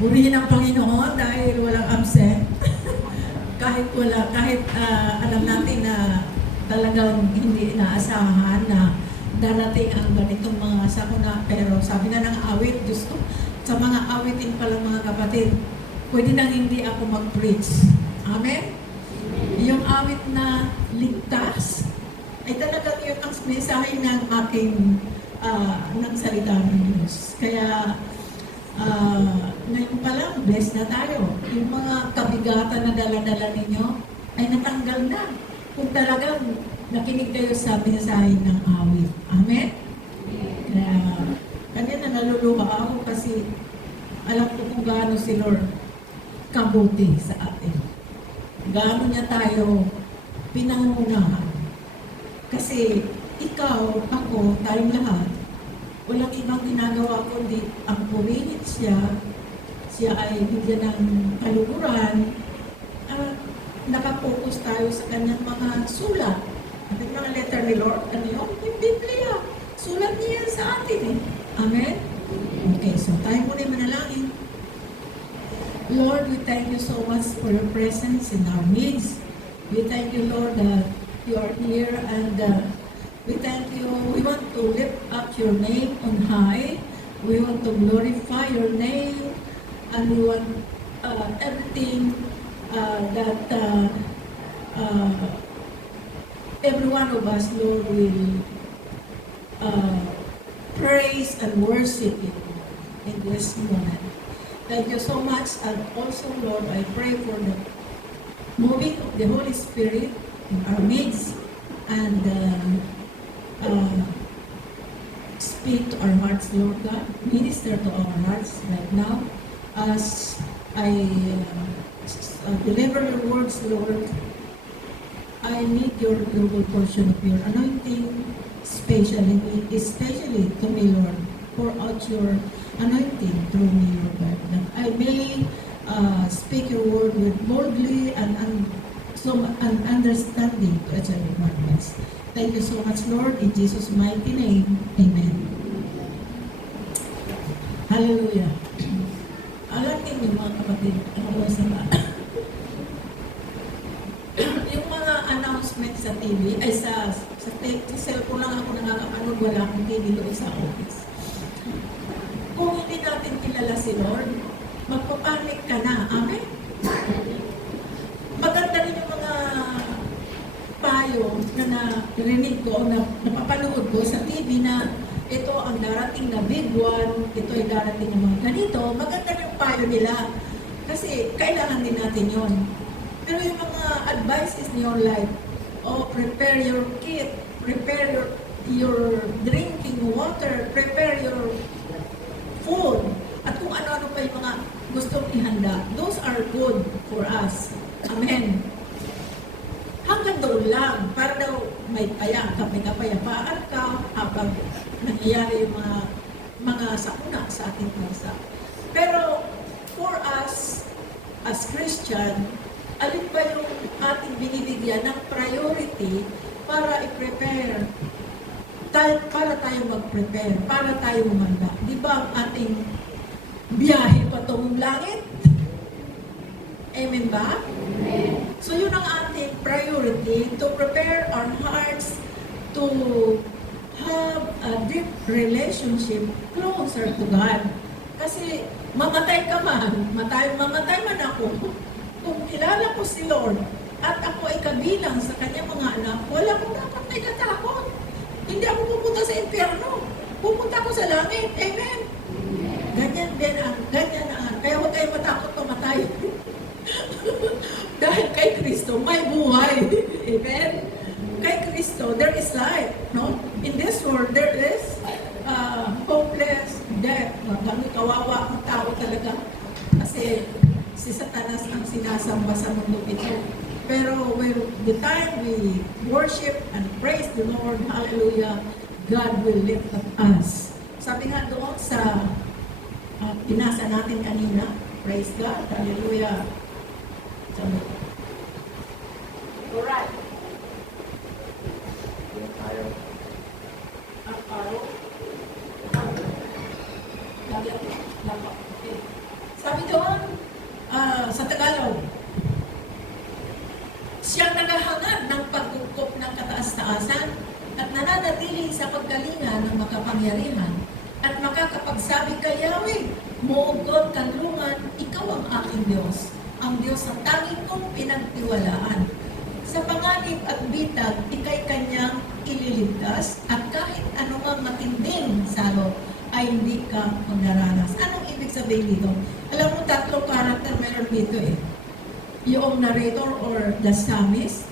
Purihin ang Panginoon dahil walang absent. kahit alam natin na talagang hindi inaasahan na darating ang ganitong mga sakuna. Pero sabi na ng awit, Diyos ko, sa mga awitin palang mga kapatid, pwede nang hindi ako mag-preach. Amen? Yung awit na ligtas, ay talagang yun ang mensahe ng aking ng salita ng Diyos. Kaya, ngayon pa lang, blessed na tayo. Yung mga kabigatan na dala-dala ninyo ay natanggal na. Kung talagang nakinig kayo sa mensahe ng awit. Amen? Kaya, kanina naluluha ako kasi alam ko kung gaano si Lord kabuti sa atin. Gaano niya tayo pinangunahan. Kasi ikaw, ako, tayong lahat, walang ibang ginagawa kundi ang purihin siya ay bigyan ng kaluguran, at nakapokus tayo sa kanyang mga sulat. At yung mga letter ni Lord, ano yun? Yung Biblia. Sulat niya sa atin eh. Amen? Okay, so tayo muna yung manalangin. Lord, we thank you so much for your presence in our midst. We thank you, Lord, that you are here, and we thank you. We want to lift up your name on high. We want to glorify your name, and we want everything that every one of us, Lord, will praise and worship you in this moment. Thank you so much, and also, Lord, I pray for the moving of the Holy Spirit in our midst, and speak to our hearts, Lord God. Minister to our hearts right now as I deliver your words, Lord. I need your double portion of your anointing, especially to me, Lord. Pour out your anointing through me, Lord God, that I may speak your word with boldly and understanding to each and every one of us. Thank you so much, Lord, in Jesus' mighty name. Amen. Hallelujah. Alam niyo mga kapatid, yung mga announcement sa TV, ay sa cellphone lang ako nakakapanood, wala akong TV doon sa office. Kung hindi natin kilala si Lord, magpapanik ka na. Amen? Maganda rin yung mga payo na narinig ko, na napapanood ko sa TV na ito ang darating na big one, ito ay darating ng mga ganito. Maganda rin yung payo nila kasi kailangan din natin yon. Pero yung mga advices niyo like, prepare your kit, prepare your drinking water, prepare your food, at kung ano-ano pa yung mga gustong ihanda, those are good for us. Amen. Hanggang doon lang, para daw may kapayapaan ka habang nangyayari yung mga sakuna sa ating bansa. Pero for us, as Christian, alin ba yung ating binibigyan ng priority para i-prepare? Para tayo mag-prepare, para tayo umanda. Di ba ang ating biyahe patungong langit? Amen ba? Amen. So yun ang ating priority, to prepare our hearts to have a deep relationship closer to God. Kasi mamatay ka man, mamatay man ako, kung kilala ko si Lord at ako ay kabilang sa kanyang mga anak, wala akong dapat may katakot. Hindi ako pupunta sa impyerno. Pupunta ako sa langit. Amen? Ganyan din ang. Kaya huwag kayo matakot mamatay. Dahil kay Kristo, may buhay. Amen? Kay Kristo, there is life. No? In this world, there is hopeless death. Dami kawawa ang tao talaga. Kasi si Satanas ang sinasamba sa mundo ito. Pero when the time we worship and praise the Lord, hallelujah, God will lift up us. Sabi nga doon sa pinasa natin kanina, praise God, hallelujah. Sabi. Alright. Sabi doon, sa Tagalog, siyang naghahangad ng pagkukup ng kataas-taasan at nananatili sa pagkalinga ng makapangyarihan at makakapagsabi kay Yahweh, Moogod kanlungan, ikaw ang aking Diyos, ang Diyos na tanging kong pinagtiwalaan. Sa panganib at bitag, ikay kanyang ililigtas at kahit anumang matinding salo ay hindi ka magdaranas. Anong ibig sabihin dito? Alam mo, tatlong karakter meron dito eh. Yung narrator or the psalmist,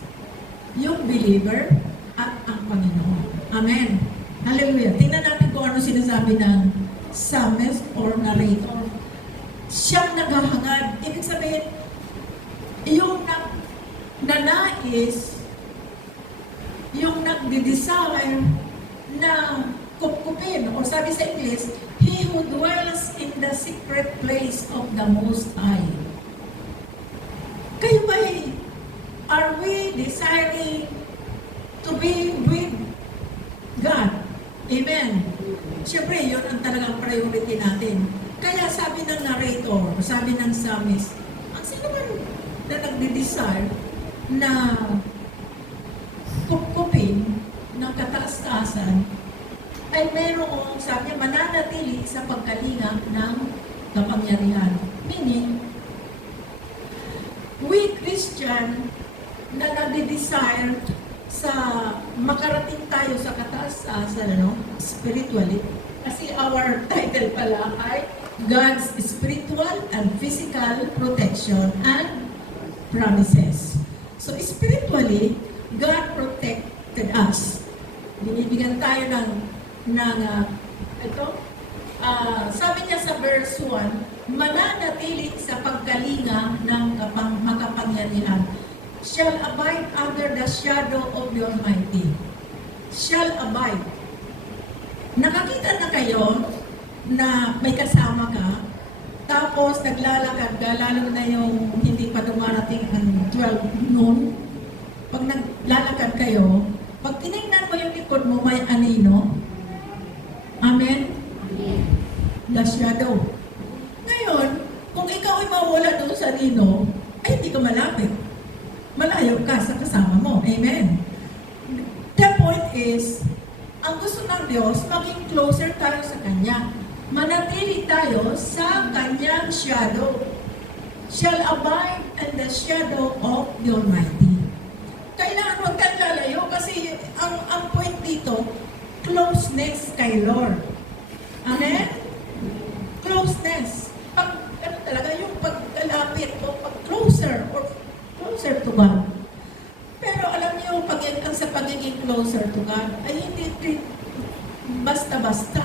yung believer, at ang Panginoon. Amen. Hallelujah. Tingnan natin kung ano sinasabi ng psalmist or narrator. Siyang naghahangad. Ibig sabihin, yung nanais, yung nagde-desire na kupkupin, o sabi sa English, he who dwells in the secret place of the Most High. Kayo ba'y, are we desiring to be with God? Amen. Siyempre, yun ang talagang priority natin. Kaya sabi ng narrator, sabi ng psalmist, ang sino man na nagde-desire na kupkupin ng kataas-taasan, ay merong, sabi niya, mananatili sa pagkalinga ng kapangyarihan. Meaning, we Christian na nagde-desire sa makarating tayo sa kataas-taasan, spiritually, kasi our title pala ay God's spiritual and physical protection and promises. So spiritually, God protected us. Binibigyan tayo ng sabi niya sa verse 1, mananatili sa pagkalinga ng makapangyarihan. Shall abide under the shadow of the Almighty. Shall abide. Nakakita na kayo na may kasama ka, tapos naglalakad ka, lalo na yung hindi pa dumarating ang 12 noon. Pag naglalakad kayo, pag tinignan mo yung likod mo, may anino. Amen? The shadow. Ngayon, kung ikaw ay mawala doon sa anino, ay hindi ka malapit. Malayo ka sa kasama mo. Amen? The point is, ang gusto ng Diyos, maging closer tayo sa Kanya. Manatili tayo sa Kanyang shadow. Shall abide in the shadow of the Almighty. Kailangan huwag kang lalayo kasi ang point dito, closeness kay Lord. Amen? Closeness. Pag, talaga yung pagkalapit o pag closer or closer to God. Pero alam niyo, ang sa pagiging closer to God ay hindi basta-basta.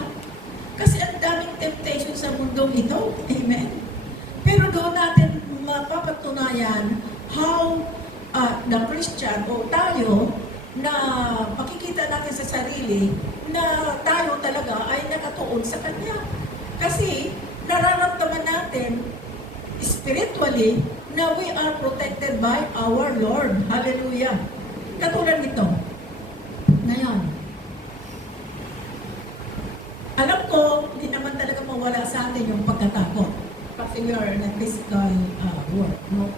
Kasi ang daming temptation sa mundong ito. Amen? Pero doon natin mapapatunayan how the Christian o tayo na makikita natin sa sarili na tayo talaga ay nakatuon sa Kanya. Kasi nararamdaman natin spiritually na we are protected by our Lord. Hallelujah. Katulad nito. Ngayon, alam ko, hindi naman talaga mawala sa atin yung pagkatakot. Kasi we are in a physical world. No?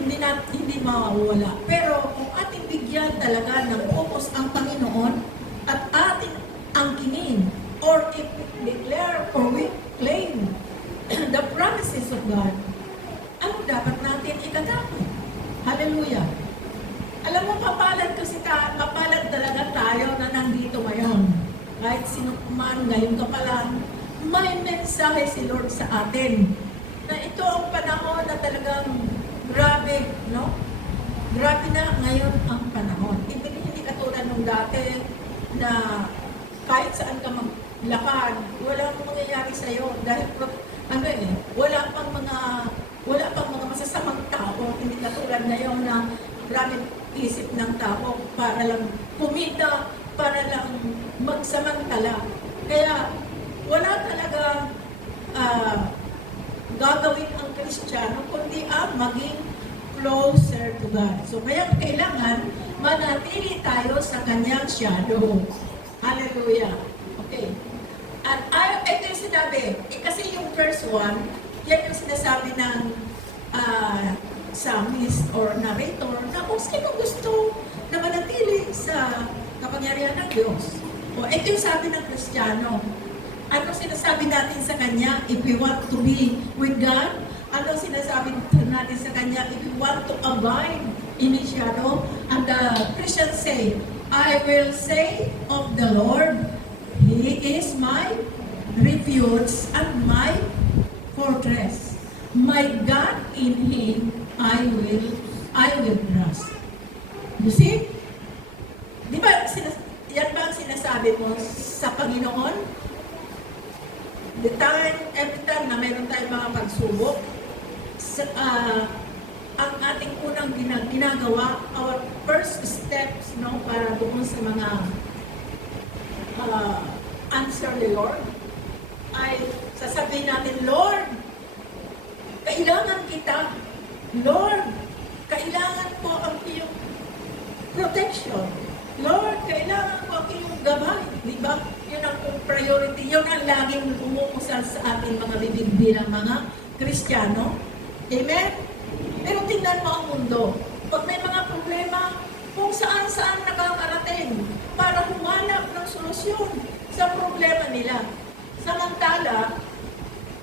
Hindi mawawala. Pero kung ating bigyan talaga ng focus ang Panginoon at ating angkinin or if we declare or we claim the promises of God, ano dapat natin ikatakot? Hallelujah. Alam mo, mapalad talaga tayo na nandito ngayon. Kahit sino man ngayon ka pa lang, may mensahe si Lord sa atin. Na ito ang panahon na talagang grabe, no? Grabe na ngayon ang panahon. Hindi katulad nung dati na kahit saan ka maglakad, walang mangyayari sa'yo dahil wala pang mga masasamang tao. Hindi katulad ngayon na maraming isip ng tao para lang kumita, para lang magsamantala. Kaya wala talaga gagawin ang Kristiyano kundi ang maging closer to God. So kaya kailangan manatili tayo sa Kanyang shadow. Hallelujah. Okay. At ito yung sinabi, kasi yung first one, Yan yung sinasabi ng psalmist or narrator na kung sino gusto na manatili sa kapangyarihan ng Diyos. O ito yung sabi ng Kristiyano. Ano sinasabi natin sa Kanya if we want to be with God? Ano sinasabi natin sa Kanya if we want to abide in His shadow? And the Christians say, I will say of the Lord, He is my refuge and my fortress. My God, in Him I will trust. You see? Di ba, yan ba ang sinasabi mo sa Panginoon? Every time na mayroon tayong mga pagsubok, ang ating unang ginagawa, our first steps, no, para doon sa mga answer ni Lord, ay sasabihin natin, Lord, kailangan kita. Lord, kailangan ko ang iyong protection. Lord, kailangan ko ang iyong gabay. Di ba? Yun ang priority. Yun ang laging umuusal sa ating mga bibig bilang mga Kristiyano. Amen? Pero tingnan mo ang mundo. Pag may mga problema, kung saan-saan nakakarating para humanap ng solusyon sa problema nila. Samantala,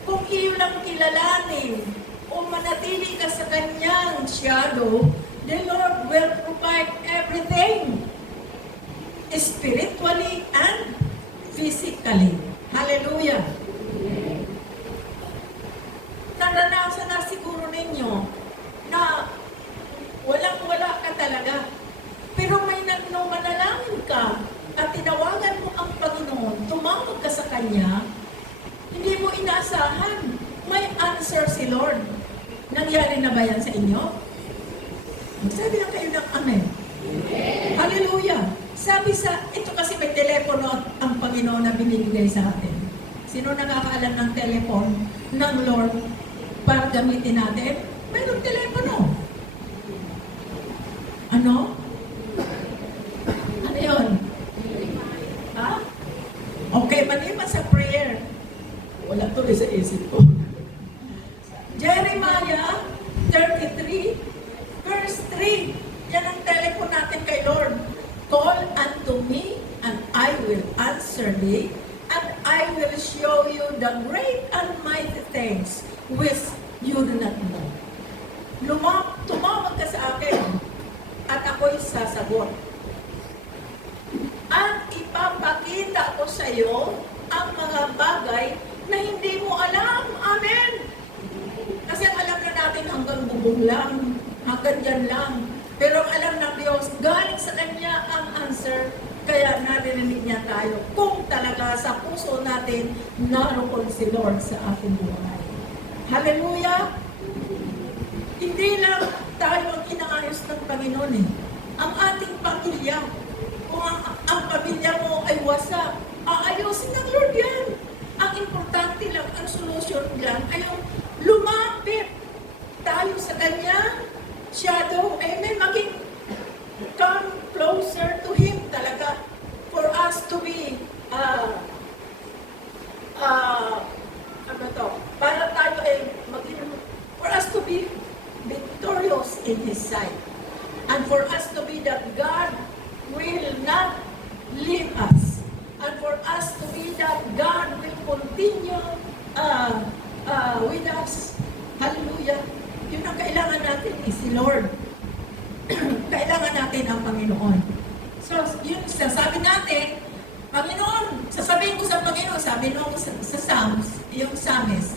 kung iyo lang kilalanin o manatili ka sa Kanyang shadow, the Lord will provide everything, spiritually and physically. Hallelujah! Naranasan na siguro ninyo na walang-wala ka talaga. Pero may nung manalangin ka at tinawagan mo ang Panginoon, tumawag ka sa Kanya, hindi mo inaasahan, may answer si Lord. Nangyari na ba yan sa inyo? Sabi lang kayo ng amen. Hallelujah! Sabi ito kasi may telepono ang Panginoon na binibigay sa atin. Sino nakakaalam ng telepon ng Lord para gamitin natin? Mayroong telepono. Ano? Ano yun? Ha? Okay, maliban sa prayer. Wala tuloy sa isip ko. Jeremiah 33, verse 3. Yan ang telepon natin kay Lord. Call unto me, and I will answer thee, and I will show you the great and mighty things which you do not know. Tumawag ka sa akin, at ako'y sasagot. At ipapakita ko sa iyo ang mga bagay na hindi mo alam. Amen! Kasi alam na natin hanggang bubong lang, hanggang dyan lang. Pero ang alam ng Diyos, galing sa Kanya ang answer, kaya narinig niya tayo. Kung talaga sa puso natin, naroon si Lord sa ating buhay. Hallelujah! Hindi lang tayo ang inaayos ng Panginoon eh. Ang ating pamilya, kung ang pamilya mo ay wasak, aayusin ng Lord yan. Ang importante lang, ang solusyon lang ay yung lumapit tayo sa Kanya, shadow, amen, maging come closer to Him talaga for us to be para tayo ay maging, for us to be victorious in His sight and for us to be that God will not leave us and for us to be that God will continue with us. Hallelujah! Yun ang kailangan natin is si Lord. Kailangan natin ang Panginoon. So, yun, sasabi natin, Panginoon, sasabihin ko sa Panginoon, sabi nung sa Psalms, yung Psalmist,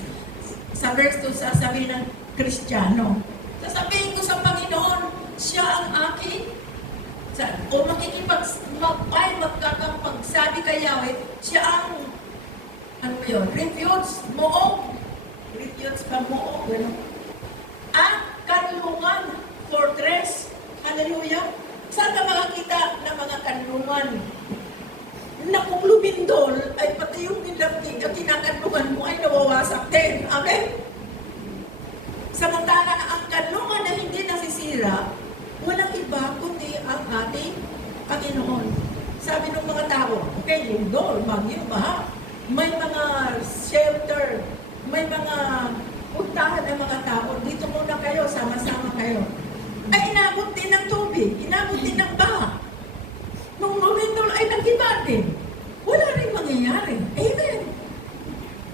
sa verse 2, sasabihin ng Kristiyano, sasabihin ko sa Panginoon, siya ang aking, o magkakapagsabi kay Yahweh, siya ang, ano yun, refuge, refuge pa moong, gano'n. At kanlungan, fortress, hallelujah. Saan ka makakita ng mga kanlungan? Na kung lumindol, ay pati yung nilagting at kinakanlungan mo ay nawawasak din. Amen? Samantala ang kanlungan na hindi nasisira, walang iba kundi ang ating Panginoon. Sabi ng mga tao, okay, lindol, bagyo, baha, may mga shelter, may mga puntahan ng mga tao, dito muna kayo, sama-sama kayo. Ay inabot din ng tubig, inabot din ng baha. Nung momento ay nag-iba din. Wala rin mangyayari. Amen.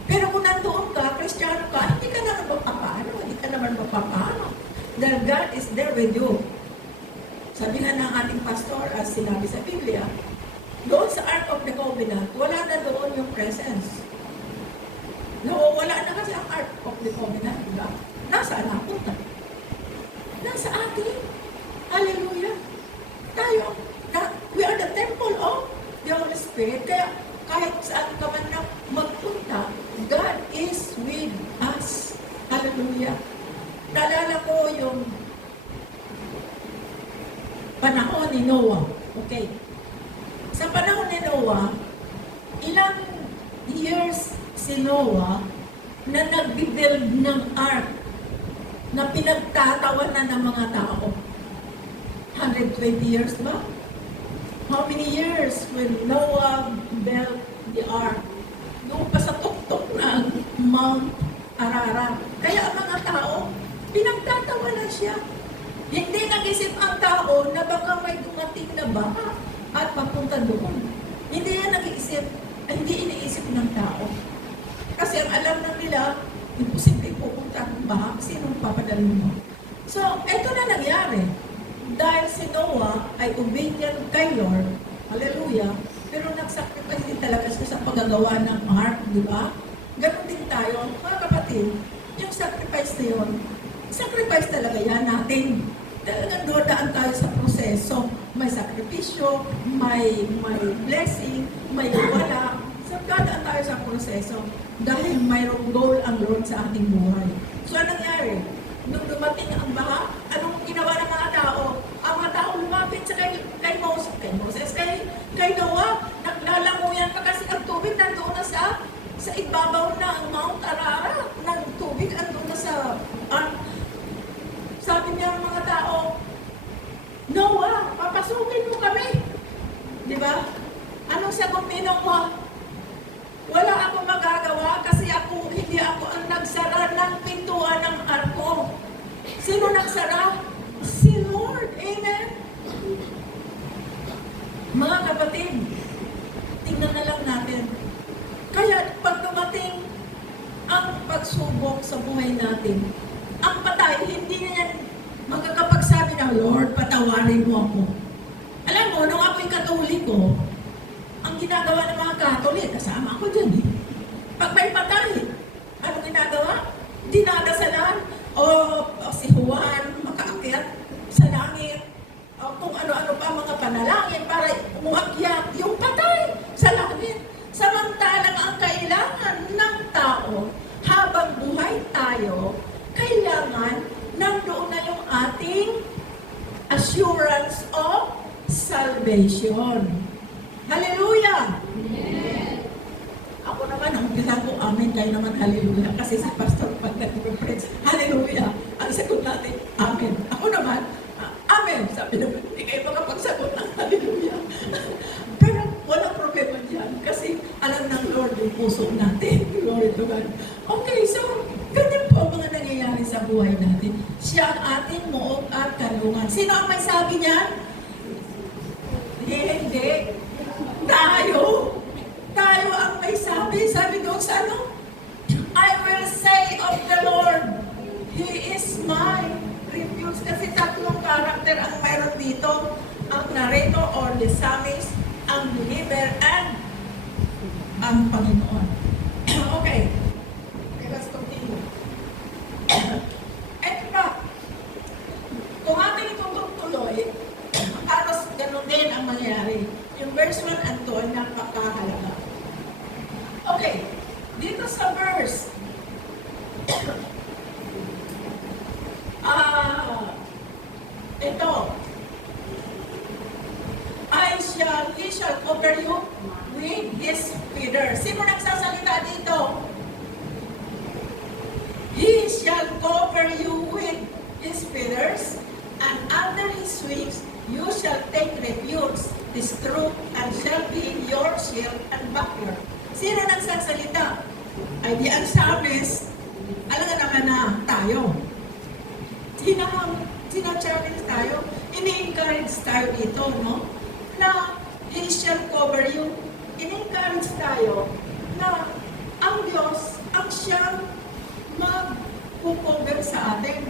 Pero kung nandoon ka, Kristiyano ka, hindi ka naman mapapano, hindi ka naman mapapano. Dahil God is there with you. Sabi nga ng ating pastor, as sinabi sa Biblia, doon sa Ark of the Covenant, wala na doon yung presence. Wala na kasi ang Ark of the Covenant, diba? Nasaan napunta? Nasa atin. Hallelujah. Tayo, we are the temple of the Holy Spirit. Kaya kahit saan ka man na magpunta, God is with us. Hallelujah. Naalala ko yung panahon ni Noah. Okay. Sa panahon ni Noah, ilang years si Noah na nag-build ng ark na pinagtatawanan ng mga tao? 120 years ba? How many years when Noah built the ark? Doon pa sa tuktok ng Mount Ararat. Kaya ang mga tao, pinagtatawanan siya. Hindi nag-isip ang tao na baka may dumating na baha at papunta doon. Hindi yan nag-iisip, hindi iniisip ng tao. Kasi ang alam na nila, imposible pupunta ng baha, sinong papadalhin mo? So, eto na nangyari. Dahil si Noah ay obedient kay Lord, hallelujah, pero nag-sacrifice din talaga siya sa paggagawa ng ark, di ba? Ganon din tayo, mga kapatid, yung sacrifice na yun, sacrifice talaga yan natin. Talagang doon tayo sa proseso. May sakripisyo, may blessing, may wala. So, dadaan tayo sa proseso dahil mayroong goal ang Lord sa ating buhay. So, anong nangyari? Nung dumating ang baha, anong ginawa ng mga tao? Ang mga tao lumapit sa kay Moses, kay Noah, naglalanguyan pa kasi ang tubig nandoon na sa ibabaw ng Mount Ararat. Ng tubig nandoon na sa sabi niya ang mga tao, Noah, papasukin mo kami. Di ba? Anong sagot ni Noah? Wala akong magagawa kasi hindi ako ang nagsara ng pintuan ng arko. Sino nagsara? Si Lord. Amen? Mga kapatid, tingnan na lang natin. Kaya pag dumating ang pagsubok sa buhay natin, ang patay, hindi na yan magkakapagsabi na, Lord, patawarin mo ako. Alam mo, nung ako'y Katoliko, ang ginagawa ng mga Katolik, kasama ako dyan eh. Pag may patay, anong ginagawa? Dinadasalan. O si Juan, makaakyat sa langit. O kung ano-ano pa mga panalangin para umakyat yung patay sa langit. Samantalang ang kailangan ng tao, habang buhay tayo, kailangan nandoon na yung ating assurance of salvation. Hallelujah! Amen. Ako naman, ang umpisa ko, amen, kayo naman, hallelujah. Kasi si Pastor pag nag-conference, hallelujah. Ang sagot natin, amen. Ako naman, amen. Sabi naman, hindi kayo makapagsagot ng hallelujah. Pero walang problema dyan. Kasi alam ng Lord yung puso natin. Glory to God. Okay, so, ganyan po ang mga nangyayari sa buhay natin. Siya ang ating muog at kalungan. Sino ang may sabi niyan? Hindi. Tayo. Tayo ang may sabi. Sabi doon sa ano? I will say of the Lord, He is my refuge. Kasi tatlong karakter ang mayroon dito. Ang narrator or the psalmist, ang believer, and ang Panginoon. Okay. Let's continue. Eto pa. Kung ating itutuloy, halos ganun din ang mangyayari. Yung verse 1 and 2 ay napakahalaga. Okay. Dito sa verse, ito, He shall cover you with His feathers. Sino nagsasalita dito? He shall cover you with His feathers, and under His wings you shall take refuge. His truth and shall be your shield and buckler. Sino nagsasalita? Ay di ang psalmist. Alam nga naman ka na tayo. Sina-challenge tayo. Ini-encourage tayo dito, no? Na He shall cover you. Ini-encourage tayo na ang Diyos ang siyang mag-cover sa atin.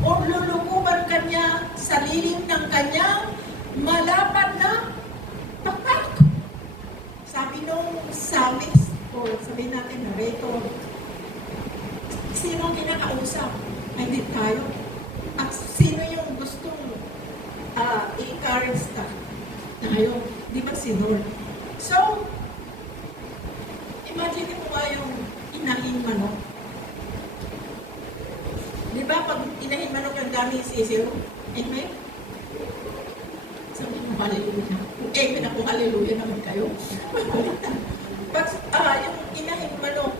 O lulukuban kanya sa lilim ng kanyang malapad na tapat. Sabi nung psalmist, o sabihin natin narrator, sino ang kinakausap? Ay di tayo. At sino yung gustong i-encourage tayo? Di ba si Lord? So, imagine mo nga yung inahin manok. Di ba pag inahin manok yung dami sisiyo? Amen? Sabi mo, hallelujah. Amen ako, hallelujah naman kayo. Pag yung inahin manok,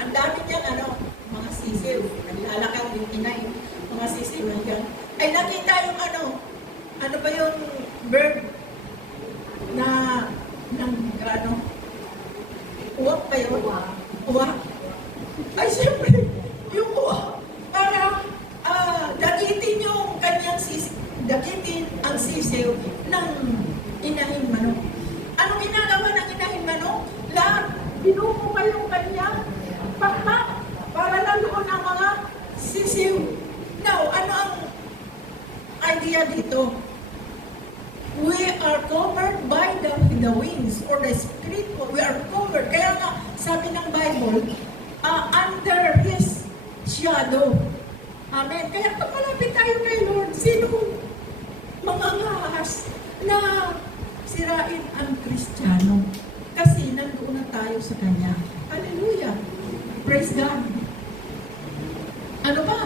ang dami niyang mga sisiw. Naglalakad yung inay, mga sisiw yan. Ay nakita yung ano ba yung bird na uwak pa yun? Uwak. Ay siyempre, yung uwak, para dakitin yung kanyang dakitin ang sisiw ng inahing manok. Anong ginagawa ng inahing manok? Lahat, binuko pa yung kanyang pakpak para nandoon ang mga sisiw. Now, ano ang idea dito? We are covered by the wings or the spirit. We are covered. Kaya nga, sabi ng Bible, under His shadow. Amen. Kaya pag malapit tayo kay Lord, sino mangangahas na sirain ang Kristiyano? Kasi nandoon na tayo sa Kanya. Hallelujah. Praise God. Ano ba?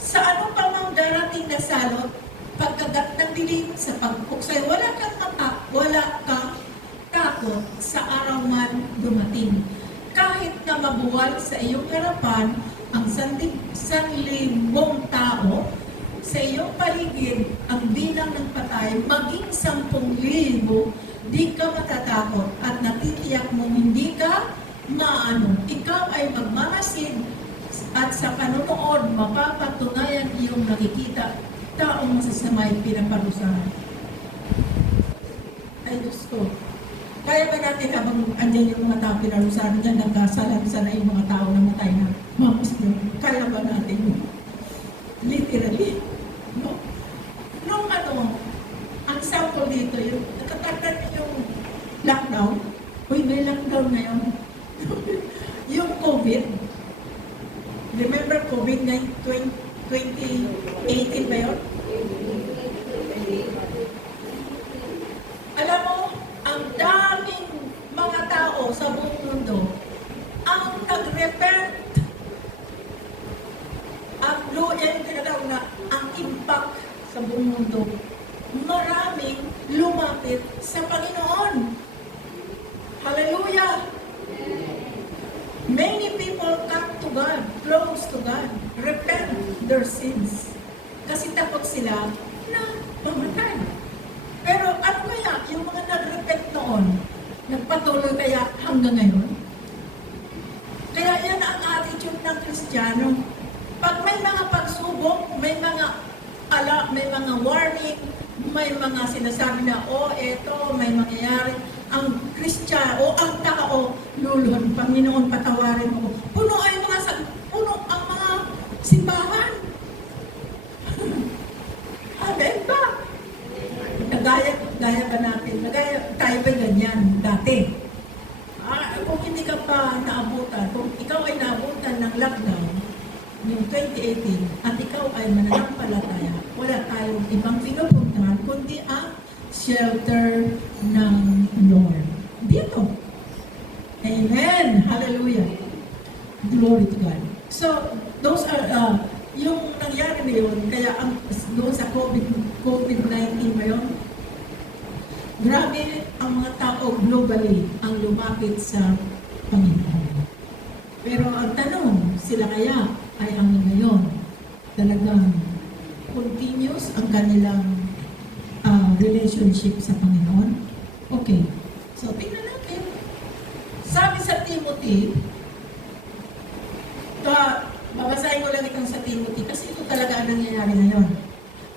Sa ano pa mang darating na salot, pagkagat ng dilim sa pagpuksay, wala kang takot sa araw man dumating. Kahit na mabuwal sa iyong harapan ang sanlibong tao, sa iyong paligid ang bilang ng patay, maging 10,000, di ka matatakot at natitiyak mo hindi ka maano. Ikaw ay magmamasid at sa panonood mapapatunayan iyong nakikita taong masasamay pinaparusahan. Ay Diyos ko. Kaya ba natin habang andyan yung mga tao pinarusahan, dyan nagkasalan sana yung mga tao na matay na mamuslim? Kaya ba natin yun? Literally. No? Nung ang sample dito, yung nakatakan yung lockdown. Uy, may lockdown ngayon. Yung COVID. Remember COVID-19, 2018 ba yun? Alam mo, ang daming mga tao sa buong mundo ang nag-repent. Ang yung tinatawag na ang impact sa buong mundo. Maraming lumapit sa Panginoon. Hallelujah! Many people come to God, close to God, repent their sins. Kasi takot sila na mamatay. Pero ano kaya, yung mga nag-repent noon, nagpatuloy kaya hanggang ngayon? Kaya yan ang attitude ng Kristiyano. Pag may mga pagsubok, may mga warning, may mga sinasabi na, eto, may mangyayari. Ang Kristiyano, ang tao, luluhan, Panginoon, patawarin mo. Puno ang mga simbahan. Amen ba? Gaya ba natin? Tayo ba ganyan dati? Kung hindi ka pa naabutan, kung ikaw ay naabutan ng lockdown, yung 2018, at ikaw ay mananampalataya, wala tayong ibang pinupuntahan, kundi ang shelter ng Lord. Dito. Amen. Hallelujah. Glory to God. So, those are, yung nangyari na yun, kaya doon sa COVID-19 ba yun, grabe ang mga tao globally ang lumapit sa Panginoon. Pero ang tanong, sila kaya ay hanggang ngayon talagang continuous ang kanilang relationship sa Panginoon? Okay. So, tingnan natin. Sabi sa Timothy, sa Timothy kasi ito talaga ang nangyayari ngayon.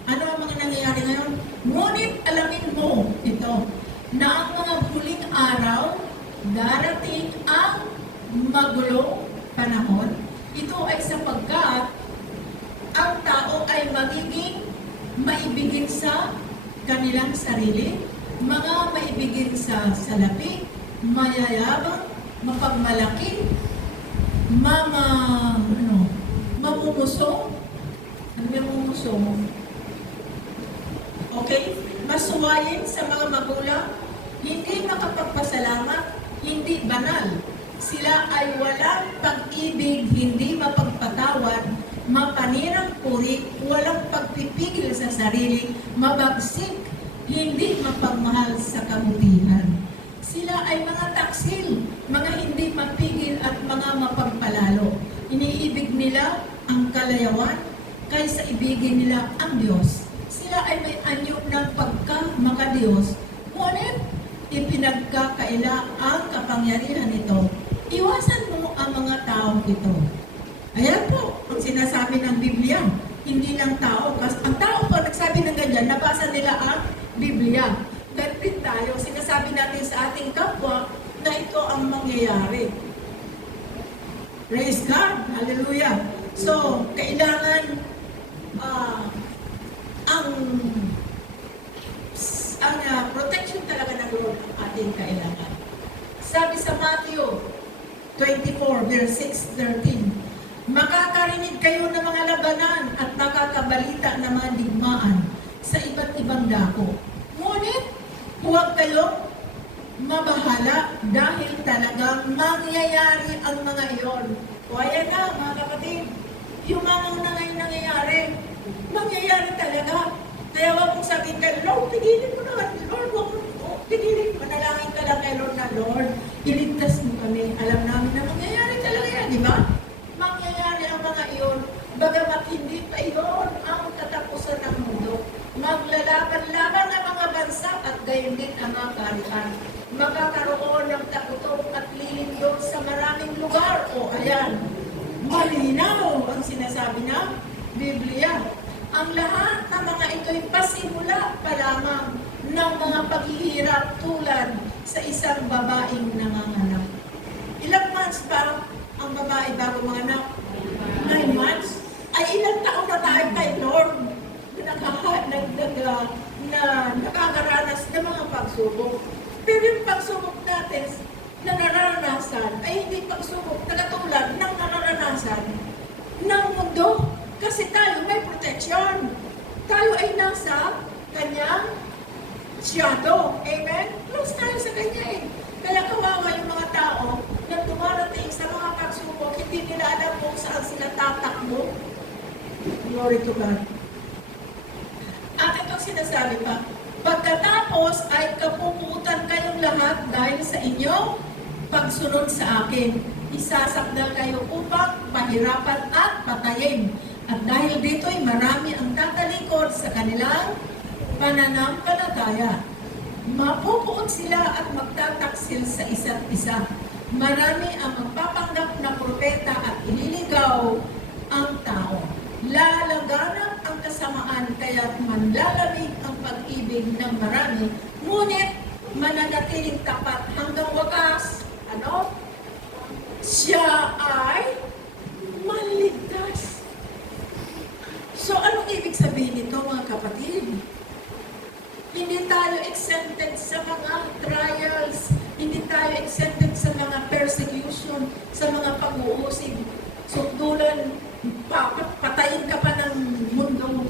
Ano ang mga nangyayari ngayon? Ngunit alamin mo ito, na ang mga huling araw, darating ang magulong panahon. Ito ay sapagkat ang tao ay magiging maibigin sa kanilang sarili, mga maibigin sa salapi, mayayabang, mapagmalaki, mamumuso. Ano yung mamumuso? Okay? Masuwayin sa mga magulang, hindi makapagpasalamat, hindi banal. Sila ay walang pag-ibig, hindi mapagpatawad, mapanirang puri, walang pagpipigil sa sarili, mabagsik, hindi mapagmahal sa kabutihan. Sila ay mga taksil, mga hindi mapigil at mga mapagpalalo. Iniibig nila ang kalayawan kaysa ibigin nila ang Diyos. Sila ay may anyo ng pagka-makadiyos, ngunit ipinagkakaila ang kapangyarihan nito. Iwasan mo ang mga taong ito. Ayan po ang sinasabi ng Biblia. Hindi lang tao. Kasi ang tao po nagsabi ng ganyan, nabasa nila ang Biblia. Ganun tayo, sinasabi natin sa ating kapwa na ito ang mangyayari. Praise God! Hallelujah! So, kailangan ang protection talaga ng Lord ang ating kailangan. Sabi sa Matthew 24, verse 6-13, makakarinig kayo ng mga labanan at makakabalita ng mga digmaan sa iba't ibang dako. Ngunit, huwag kayong mabahala dahil talagang mangyayari ang mga iyon. O ayan na, mga kapatid, yung mga ngayon nangyayari, mangyayari talaga. Kaya huwag mong sabihin kay Lord, pigilin mo na, Lord, huwag mo, pigilin, manalangin ka lang kay Lord na, Lord, iligtas mo kami. Alam namin na mangyayari talaga yan, di ba? Mangyayari ang mga iyon, bagamat hindi pa iyon ang katapusan ng mundo. Maglalaban-laban ang mga bansa at gayon din ang mga kaharian. Magkakaroon ng takutong at lilindol sa maraming lugar. O ayan, malinaw ang sinasabi ng Biblia. Ang lahat ng mga ito'y pasimula pa lamang ng mga paghihirap tulad sa isang babaeng nanganganak. Ilang months pa ang babae bago manganak? 9 months? Ay ilang taon na tayo kay Lord na nakakaranas ng mga pagsubok. Pero yung pagsubok natin na nararanasan ay hindi pagsubok na katulad ng nararanasan ng mundo. Kasi tayo may protection. Tayo ay nasa kanyang shadow. Amen? Close tayo sa kanya eh. Kaya kawawa yung mga tao na dumarating sa mga pagsubok, hindi nila alam kung saan sila tatakbo. Glory to God. At itong sinasabi pa, pagkatapos ay kapuputan kayong lahat dahil sa inyong pagsunod sa akin. Isasakdal kayo upang pahirapan at patayin. At dahil dito'y marami ang tatalikod sa kanilang pananampalataya. Mapupuot sila at magtataksil sa isa't isa. Marami ang magpapanggap na propeta at ililigaw ang tao. Lalaganap ang kasamaan kaya't manlalamig ang pag-ibig ng marami. Ngunit mananatiling tapat hanggang wakas. Ano? Siya ay maligtas. So, anong ibig sabihin nito, mga kapatid? Hindi tayo exempted sa mga trials, hindi tayo exempted sa mga persecution, sa mga pag-uusig, sukdulan, patayin ka pa ng mundo.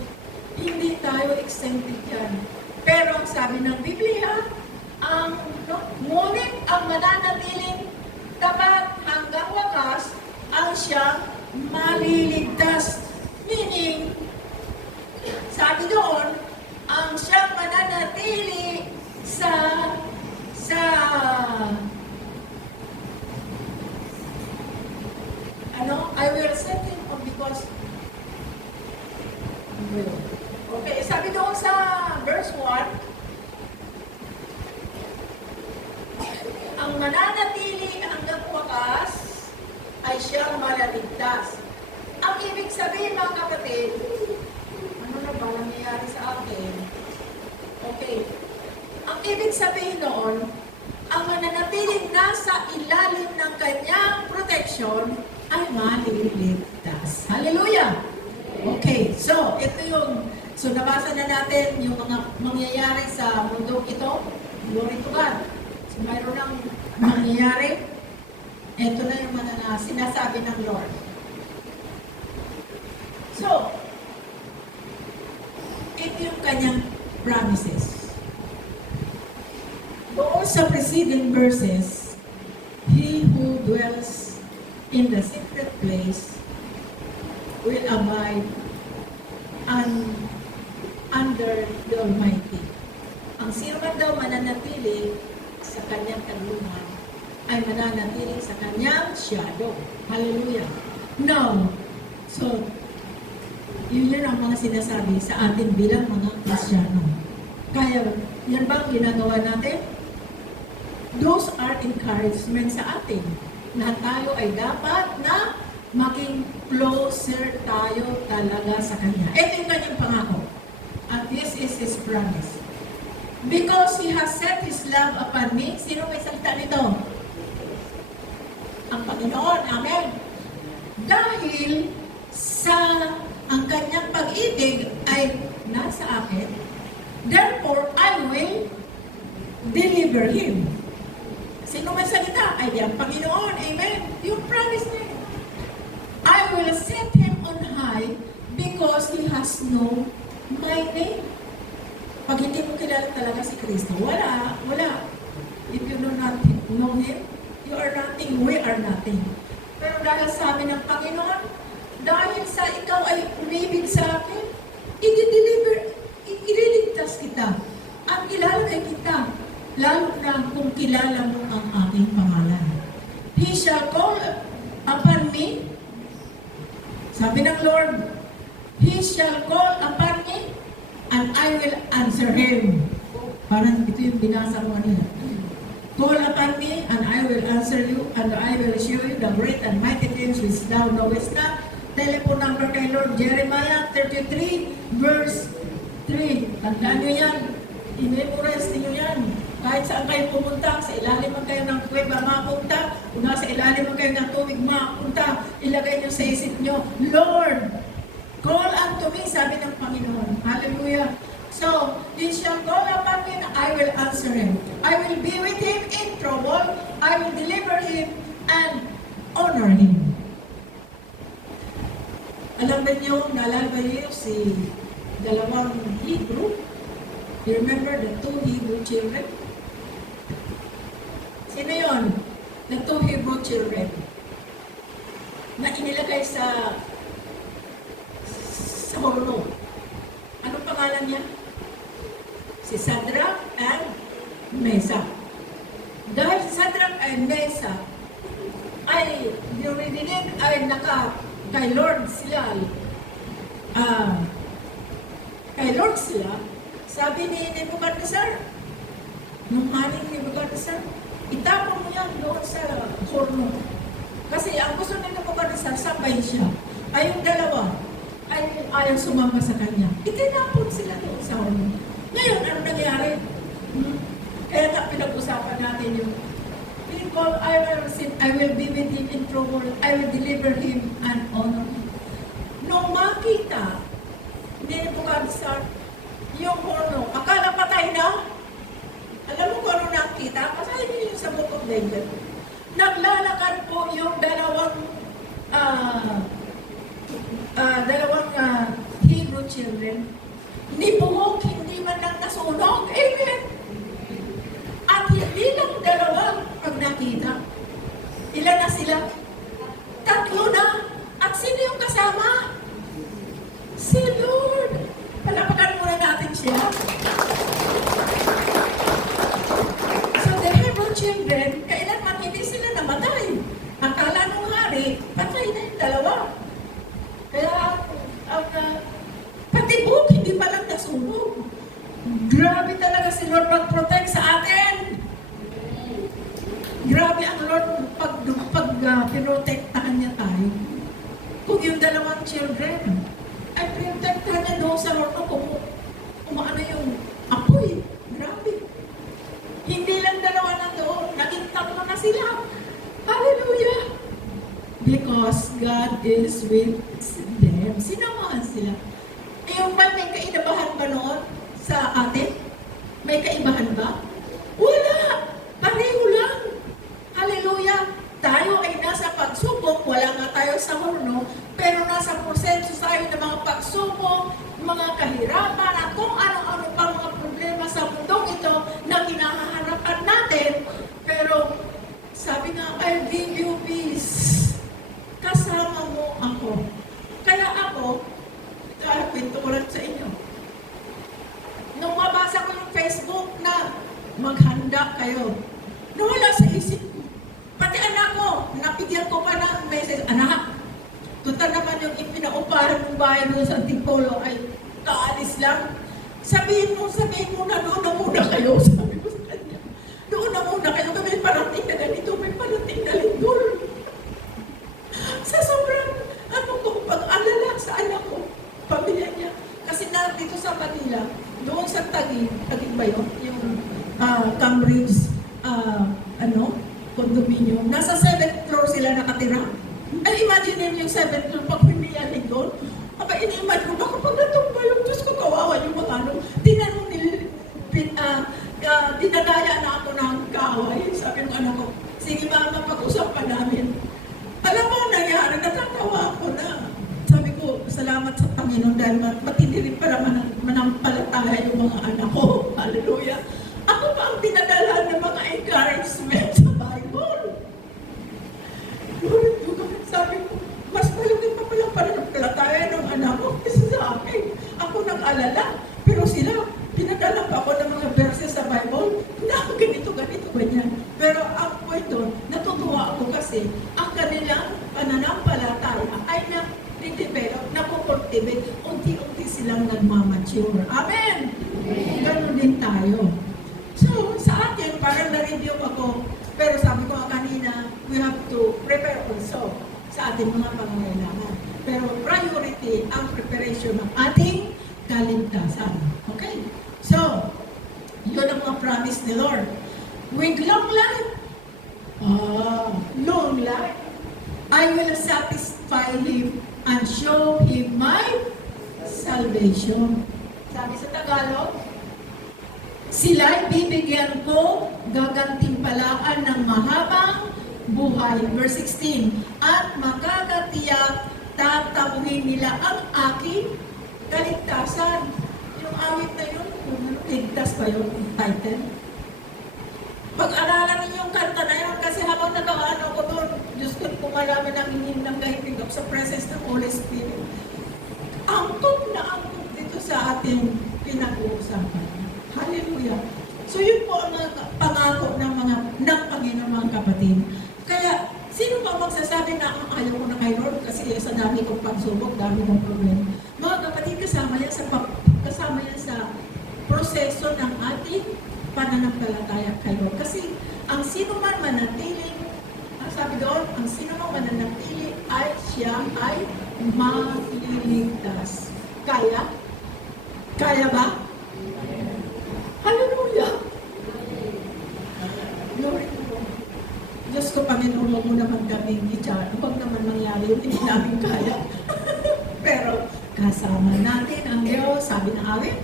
Hindi tayo exempted yan. Pero ang sabi ng Biblia, ngunit ang mananatiling tapat hanggang wakas, ang siyang maliligtas. Meaning, sabi doon, ang siyang mananatili sa I will set him on because okay, sabi doon sa verse 1, ang mananatili hanggang wakas ay siyang malaligtas. Ang ibig sabihin mga kapatid, ano na ba nangyayari sa akin? Okay. Ang ibig sabihin noon, ang mananatiling nasa ilalim ng kanyang protection ay maliligtas. Hallelujah! Okay, so ito nabasa na natin yung mga mangyayari sa mundong ito. Glory to God. So mayroon ng mangyayari. Ito na yung mga sinasabi ng Lord. So, ito yung kanyang promises. Doon sa preceding verses, he who dwells in the secret place will abide under the Almighty. Ang sino man daw mananatili sa kanyang tagluman ay mananatili sa kanyang shadow. Hallelujah. Now, so, yun ang mga sinasabi sa atin bilang mga Kristiyano. Kaya, yan ba ang ginagawa natin? Those are encouragement sa atin na tayo ay dapat na maging closer tayo talaga sa Kanya. Ito yung kanyang pangako. And this is His promise. Because He has set His love upon me. Sino may salita nito? Ang Panginoon. Amen. Dahil sa ang kanyang pag-ibig ay nasa akin, therefore I will deliver him. Sino may salita? Ay ang Panginoon. Amen. Yung promise niya. I will set him on high because he has known my name. Pag hindi mo kilala talaga si Kristo, wala. If you do not know Him, you are nothing, we are nothing. Pero dahil sabi ng Panginoon, dahil sa ikaw ay umibig sa akin, ililigtas kita at ilalagay kita, lalo na kung kilala mo ang aking pangalan. He shall call upon me, sabi ng Lord, He shall call upon me, and I will answer him. Parang ito yung binasa mo kanina. Call upon me, and I will answer you, and I will show you the great and mighty things which thou knowest not. Telephone number kay Lord, Jeremiah 33, verse 3. Tandaan nyo yan. I-memorize nyo yan. Kahit saan kayo pumunta, sa ilalim man kayo ng kuweba mapunta, kung nasa ilalim man kayo ng tubig mapunta, ilagay nyo sa isip nyo, Lord, call unto me, sabi ng Panginoon. Hallelujah. So, He shall call upon me, and I will answer him. I will be with him in trouble. I will deliver him and honor him. Alam ba niyo, naalala niyo si dalawang Hebrew? You remember the two Hebrew children? Sino yun? The two Hebrew children na inilagay sa horno. Anong pangalan niya? Si Shadrach and Meshach. Dahil si Shadrach and Meshach ay dinurinig ay kay Lord sila, sabi ni Nebuchadnezzar, nung haning ni Nebuchadnezzar, itapon mo yan doon sa horno. Kasi ang gusto ni Nebuchadnezzar, sabay siya. Ay yung dalawa, ay ayaw sumama sa kanya. Itinapon sila doon sa horno. Ngayon, ano nangyari? Kaya nga pinag-usapan natin yung I will be with him in trouble. I will deliver him and honor him. Nung makita ni Nebuchadnezzar yung horno, akala patay na. Alam mo kung ano nakita? Kasi yun yung sa Book of Daniel. Naglalakad po yung dalawang Hebrew children. Ni buhok, hindi man lang nasunog. Amen. At hindi lang dalawa pag nakita. Ilan na sila? Tatlo na. At sino yung kasama? Si Lord. Palapakan muna natin siya. So the Hebrew children, kailanman hindi sila namatay. Akala nung hari, patay na yung dalawa. Kaya pati buhok, hindi pa lang nasunog. Grabe talaga si Lord mag-protect sa atin. Grabe ang Lord pag pinotektahan niya tayo. Kung yung dalawang children ay pinagtagtahan niya doon sa horno kung umaano yung apoy. Grabe. Hindi lang dalawa na doon, naging tatlo na sila. Hallelujah! Because God is with them. Sinamahan sila. Eh, yung ba may kaibahan ba noon sa atin? May kaibahan ba? Wala! Pareho lang! Hallelujah! Tayo ay nasa pagsubok, wala nga tayo sa horno, pero nasa proseso tayo ng mga pagsubok, mga kahirapan, at kung ano-ano pa mga problema sa mundong ito na kinahaharapan natin. Pero sabi nga, I'll give you peace. Kasama mo ako. Kaya ako, kwento ko lang sa inyo. Nung mabasa ko yung Facebook na maghanda kayo, nawala sa isip ko. Pati anak ko, napigyan ko pa ng message, anak, tuta naman yung ipinaupahan ng bahay doon sa Antipolo ay kaalis lang. Sabihin mo na doon na muna kayo. Sabi ko sa kanya, doon na muna kayo. May parating na ganito, may parating na lindol. Sa sobrang, pag-alala sa anak ko, pamilya niya. Kasi dito sa Manila, doon sa Taguig ba yun? Yung Cambridge, condominium. Nasa 7th floor sila nakatira. Ay, imagine yung 7th floor pag hindi yan doon. Aba, ini-imagine ko, baka pag natumba yung Diyos ko, kawawa yung mga tinanong dinadaya na ako ng kaaway. Sabi ng anak ko, sige mama, pag-usap pa namin. Alam mo, nangyari, natatawa ako na. Sabi ko, salamat sa Panginoon dahil matindi rin para manampalataya yung mga anak ko. Hallelujah. Ako pa ang pinadala ng mga encouragement sa Bible. Sabi ko, mas malugin pa palang pananampalataya ng anak ko kasi sa akin. Ako nag-alala, pero sila, pinadala pa ako ng mga verses sa Bible na ganito, ganyan. Pero ang point doon, natutuwa ako kasi ang kanilang pananampalataya ay na-develop, na-cultivate, unti-unti silang nagmamature. Amen! Ganon din tayo. So, sa akin, parang na-review ako, pero sabi ko kanina, we have to prepare also sa ating mga pangangailangan. Pero priority ang preparation ng ating kaligtasan. Okay? So, yun ang mga promise ni Lord. With long life, I will satisfy him and show him my salvation. Sabi sa Tagalog, sila'y bibigyan ko, gagantimpalaan ng mahabang buhay. Verse 16, at makakatiyak, tatamuhin nila ang aking kaligtasan. Yung awit na yun, ligtas ba yun, title? Pag-aralan niyo yung kanta na yun, kasi habang nag-aano ko doon, Diyos ko, kung malaman ang hinindang gahipig ako sa presence ng Holy Spirit. Angkop na angkop dito sa ating pinag-uusapan. Hallelujah. So yun po ang pangako ng Panginoon, mga kapatid. Kaya, sino ba magsasabi na ang ayaw ko na kay Lord kasi sa dami kong pagsubok, dami kong problema? Mga kapatid, kasama yan sa proseso ng ating pananampalataya kay Lord. Kasi ang sino man manatili, ang sabi doon, ang sino man mananatili ay siya ay maliligtas. Kaya? Kaya ba? Hallelujah! Glory to God. Diyos ko, Panginoon, huwag mo naman kaming i-char. Huwag naman mangyari yung hindi namin kaya. Pero kasama natin ang Diyos. Sabi ng awit,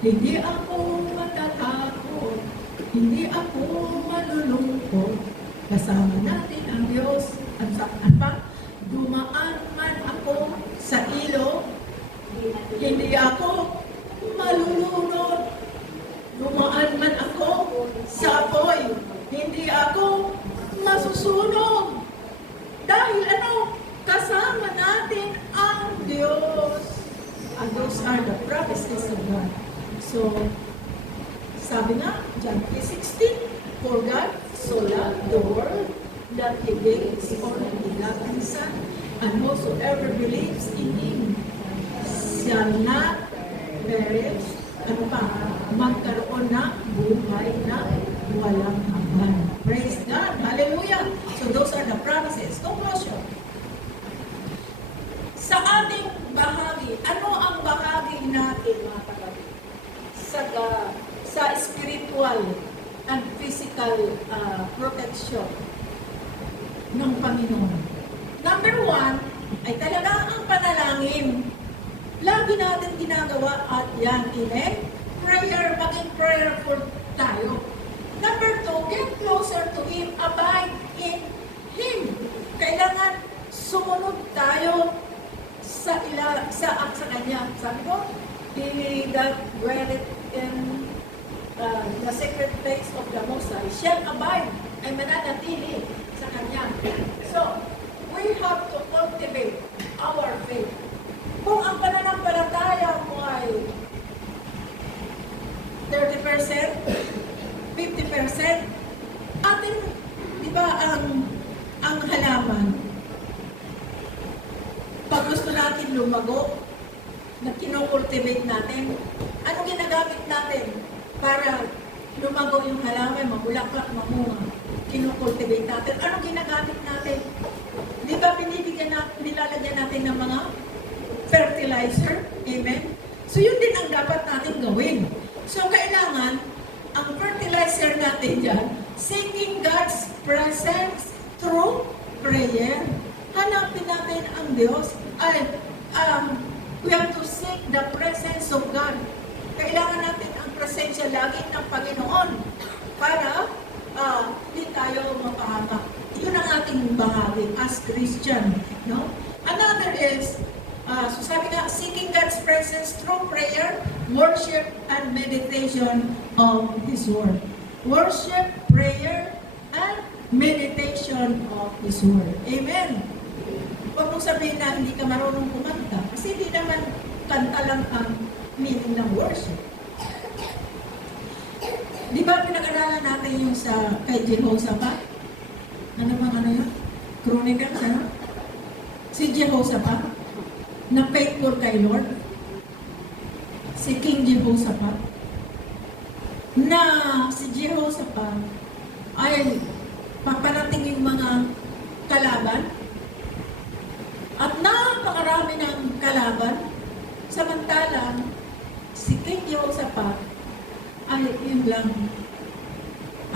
hindi ako matatakot, hindi ako malulungkot. Kasama natin ang Diyos. At saan pa? Dumaan man ako sa ilog, hindi ako malulunod. Dumaan man ako sa apoy, hindi ako masusunog. Dahil kasama natin ang Diyos. And those are the promises of God. So, sabi nga, John 3:16, for God so loved the world that He gave His only begotten Son, and whosoever believes in Him shall not perish, magkaroon na buhay na walang hanggan. Praise God! Hallelujah! So those are the promises. Conclusion. physical protection ng Panginoon. Number 1 ay talaga ang panalangin. Lagi natin ginagawa at yan, prayer, maging prayerful tayo. Number 2, get closer to Him, abide in Him. Kailangan sumunod tayo sa Kanya. Sabi ko, He that dwelleth in the secret place of the Most High shall abide, ay mananatili sa Kanya. So, we have to cultivate our faith. Kung ang pananampalataya mo ay 30%, 50%, atin, di ba, ang halaman, pag gusto natin lumago, na kinokultivate natin, ano ginagamit natin para lumago yung halaman, mabulaklak, mamunga, kinokultivate natin, ano ginagamit natin? Di ba nilalagyan natin ng mga fertilizer? Amen? So yun din ang dapat natin gawin. So kailangan, ang fertilizer natin dyan, seeking God's presence through prayer. Hanapin natin ang Diyos. We have to seek the presence of God. Kailangan natin ang presensya lagi ng Panginoon para hindi tayo mapahamak. Yun ang ating bahagi as Christian. No? Another is, so sabi nga, seeking God's presence through prayer, worship, and meditation of His Word. Worship, prayer, and meditation of His Word. Amen. Huwag mong sabihin na hindi ka marunong kumanta. Kasi hindi naman kanta lang ang meaning ng worship. Di ba pinag-aralan natin yung sa kay Jehoshaphat? Ano yun? Chronicles, ano? Si Jehoshaphat, na faithful kay Lord. Si King Jehoshaphat. Na si Jehoshaphat ay paparating yung mga kalaban. At napakarami ng kalaban. Samantalang, si King Jehoshaphat ay yun lang.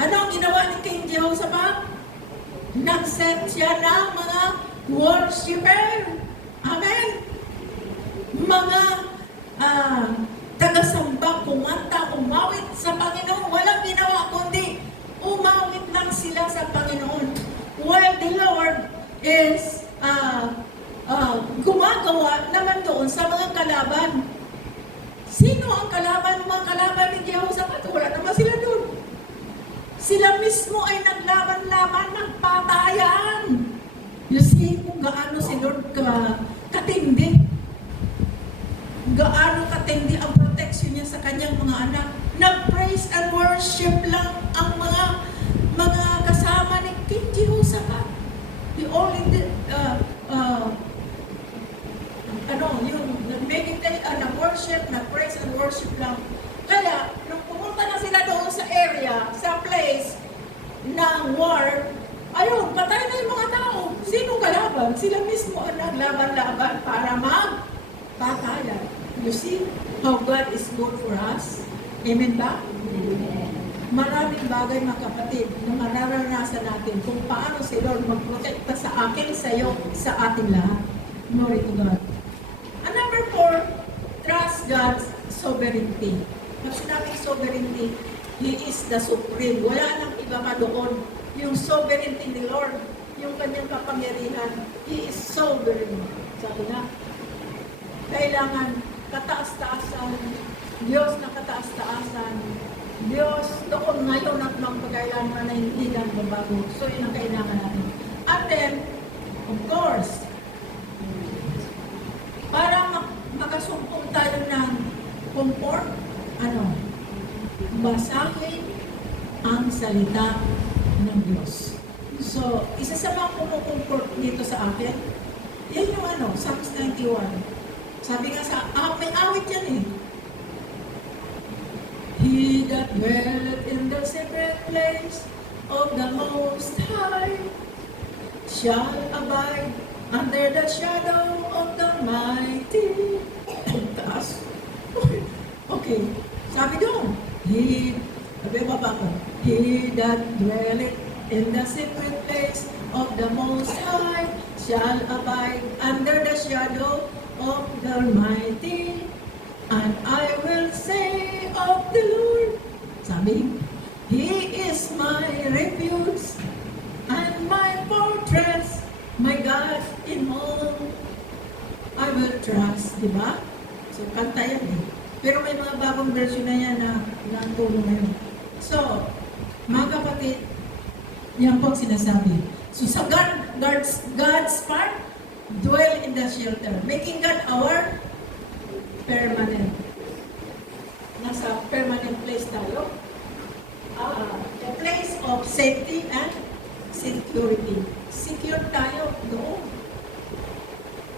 Ano ang ginawa ni King Jehoshaphat? Nag-set siya ng mga worshiper. Amen? Mga tagasamba, kumanta, umawit sa Panginoon. Walang ginawa kundi umawit lang sila sa Panginoon. While the Lord is gumagawa naman doon sa mga kalaban. Sino ang kalaban? Mga kalaban ni Jehoshaphat? Wala naman sila doon. Sila mismo ay naglaban-laban, nagpatayan. You see kung gaano si Lord katindi. Gaano katindi ang protection niya sa kanyang mga anak. Nag-praise and worship lang ang mga kasama ni King Jehoshaphat. The only yung nag-meditate, nag-worship, nag-praise and worship lang. Kaya, nung pumunta na sila doon sa area, sa place ng war, ayun, patay na yung mga tao. Sino kalaban? Sila mismo ang naglaban-laban para magpatayan. You see how God is good for us? Amen ba? Amen. Maraming bagay, mga kapatid, na mararanasan natin kung paano si Lord magprotekta sa akin, sa iyo, sa ating lahat. Glory to God. And number 4, trust God's sovereignty. Pag sinabing sovereignty, He is the supreme. Wala nang iba pa doon. Yung sovereignty ni Lord, yung kanyang kapangyarihan, He is sovereign. Sabi na, kailangan kataas-taasan, Diyos na kataas-taasan, Diyos doon ngayon at magpagkailangan na hindi lang babago. So yun ang kailangan natin. And then, of course, para makasumpong tayo ng comfort, basahin ang salita ng Diyos. So, isa sa mga kumukomfort dito sa akin, yan yung Psalms 91. Sabi nga may awit yan eh. He that dwelleth in the secret place of the Most High shall abide under the shadow of the Mighty. Taas. Okay. Sabi doon, sabi baba ko, He He that dwelleth in the secret place of the Most High shall abide under the shadow of the Almighty. And I will say of the Lord, sabi, He is my refuge and my fortress, my God in whom I will trust. Di ba? So, kanta yan eh. Pero may mga bagong version na yan na tulong ngayon. So, mga kapatid, yan po ang sinasabi. So, sa God's part, dwell in the shelter. Making God our permanent. Nasa permanent place tayo. A place of safety and security. Secure tayo doon.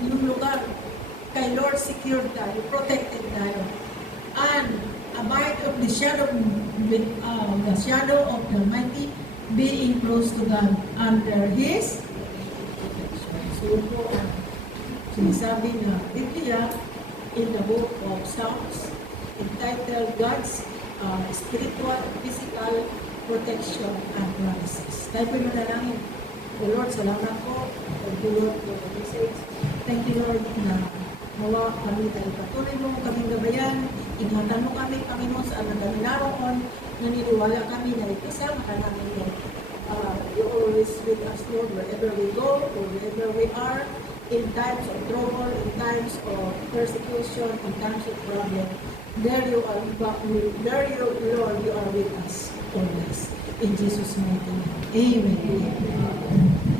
Yung lugar. Kay Lord, secure tayo. Protected tayo. And abide of the shadow of the Almighty, being close to God under His protection. So po, sinasabi na Biblia in the book of Psalms entitled God's Spiritual, Physical Protection and Promises. Tayo po yung manalangin. O Lord, salamat po. Thank you Lord for the message. Thank you Lord na mawa kami tayo patuloy mo kaming gabayan. Ingatan mo kami, Panginoon, saan na kami naroon. Naniniwala kami na ikasama ka namin Lord. You always with us Lord wherever we go or wherever we are, in times of trouble, in times of persecution, in times of problem. There you are, Lord, you are with us always. In Jesus' mighty name. Amen.